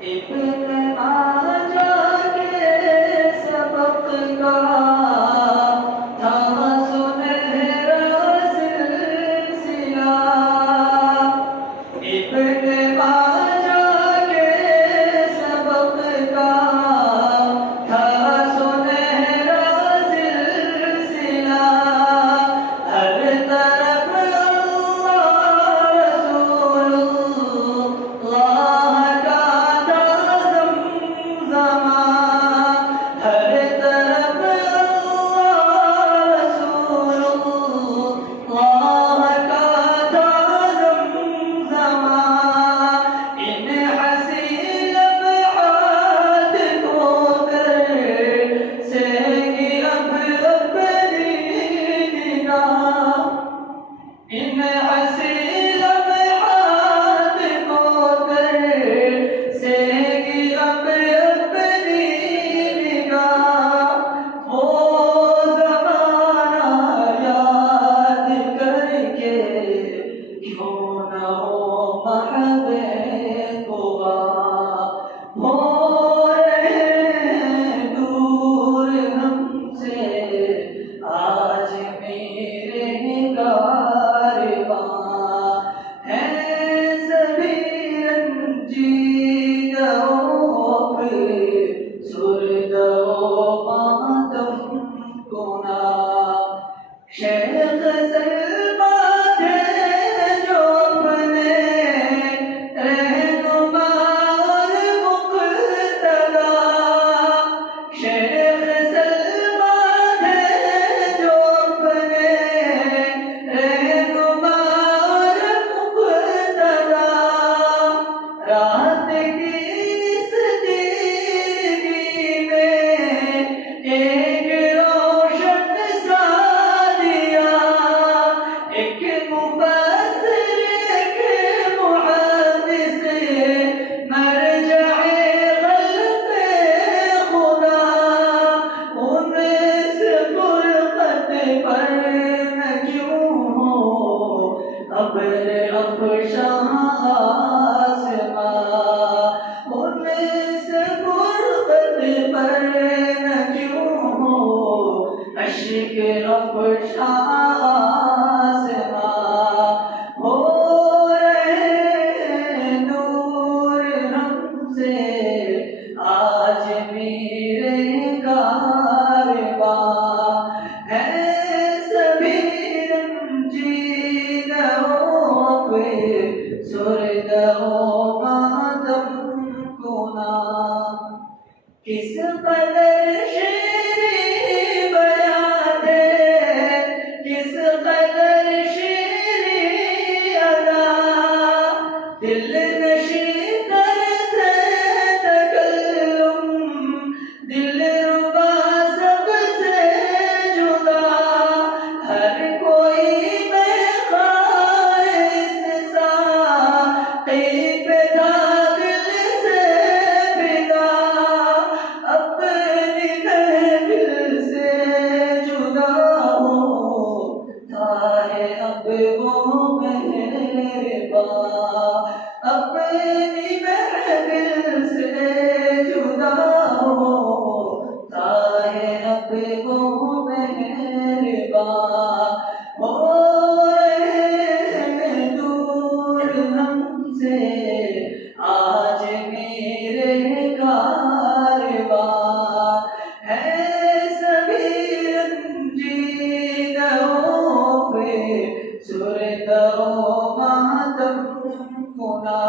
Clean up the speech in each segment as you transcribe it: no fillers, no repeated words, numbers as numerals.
इब्न माजा के सबक का था सुनहरा सिलसिला। इब्न माजा के सबक का था सुनहरा सिलसिला। हर तरफ अल्लाह रसूलुल्लाह का था ज़मज़मा। हर तरफ अल्लाह रसूलुल्लाह का था ज़मज़मा। इन हसीन लम्हात को कर सेगी अब अपनी निगाह। इन हसीन लम्हात को कर सेगी अब अपनी निगाह। वो ज़माना याद करके क्यों न हो महवे गुवाह। हो रहे दूर हमसे आज मेरे कारवां। हैं सभी रंजीदों पे सुरदो मातम गुना। शेख सलमा थे जो अपने रहनुमा और मुक़्तदा। शेख सलमा थे जो अपने रहनुमा और मुक़्तदा। रात की इस दीगी में एक रोशन सा दिया। एक मुफस्सिर एक मुहद्दिस मरजए ग़ल्बे खुदा। उनसे फ़ुरक़त पर न क्यों हो अब्र अफ़शां आसमां। उनसे फ़ुरक़त पर न क्यों हो अश्क अफ़शां आसमां। हो रहे दूर हमसे आज मेरे कारवां। हैं सभी रंजीदों पे सुरदो मातम गुना। किस कदर शेरी बयां दे, किस कदर शेरी अदा। दिल नशी करते तकल्लुम, दिलरुबा सबसे जुदा। हर कोई बेख़ाइस साक़ी पे था दिल से फिदा। अपनी महफिल से जुदा होता है अब वो मेहरबां। अपनी महफिल से जुदा होता है अब वो मेहरबां। हो रहे दूर हमसे आज मेरे कारवां। हैं सभी रंजीदों पे सुरदो मातम गुना।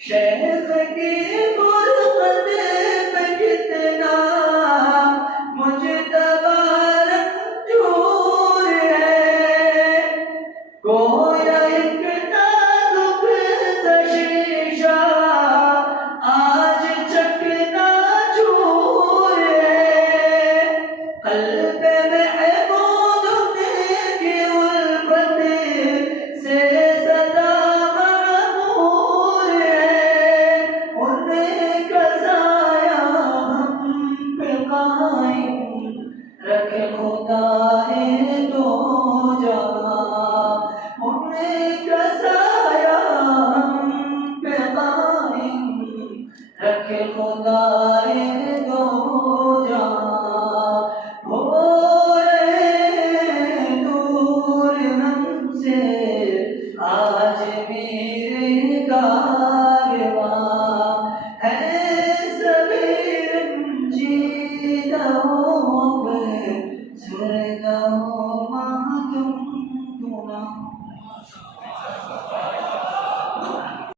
शेख की फ़ुरक़त पे कितना मुजतबा रंजूर है। गोया एक नाज़ुक सा शीशा आज चकनाचूर है। क़ल्बे महमूद की उल्फत से सदा मामूर है।